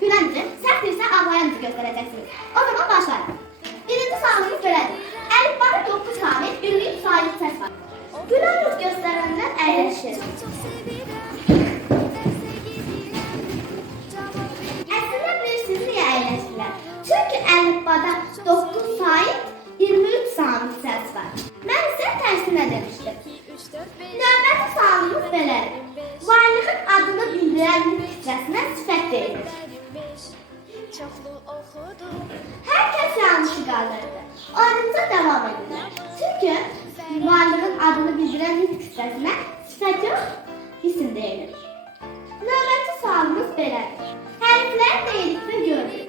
gülendirip, sertdirsə ağlayan göstərəcəksiniz. O zaman başlayın. Birinci sualımız belədir. Əlifbanı 9 hamil, ünlüyüb salih səs var. Gülər yüz göstərənlər əyləşir. Əslində bilirsiniz niyə əyləşirlər? Çünki əlifbada 9 sahib, 23 samit səs var. Mən isə tərsinə demişdim. Növbəti sualımız belədir. Varlığın adını bildirən Herkes yanlış çıkarlardı. Oyunumuza devam edilir. Çünkü varlığın adını bildiren his kitlesine sıfat yok, isim değilir. Nöbetçi sualımız belə. Hərflər deyilikdə görülür.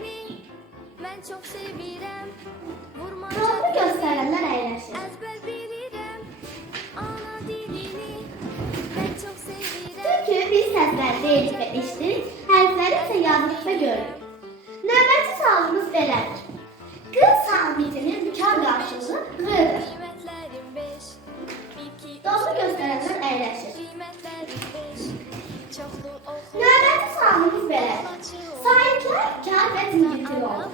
Mən çox sevirəm. Doğru göstərənlər əyləşir. Əzbər biz səslər deyilik və eşitirik, hərflər isə yazılıqda görülür. Növbəti sualımız belədir. Qız sabitinin bükar qarşılığı qıdır. Doğru göstərənlər əyləşir. Növbəti sualımız belədir. Sahiblər kar və cingiltili olur.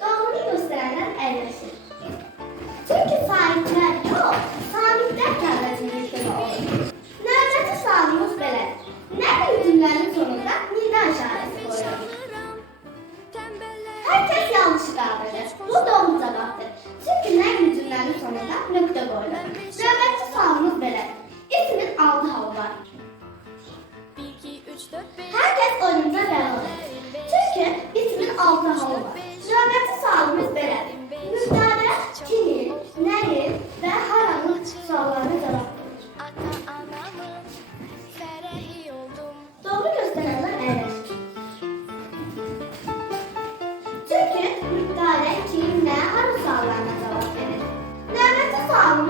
Doğrunu göstərənlər əyləşir. Kavradı. Bu doğru cevaptır. Çünkü nəql cümlənin sonunda nöqtə qoyulur. Növbəti sualımız belə. İsmin altı halı var. Bir, iki, üç, dört, beş Herkes oyunca devam edir. Çünkü ismin altı halı var. Növbəti sualımız belə. Müftədə kimin, nəyin və haranın suallarına cavab verir. Doğru göstərənlər əyləşir. Çünki falo,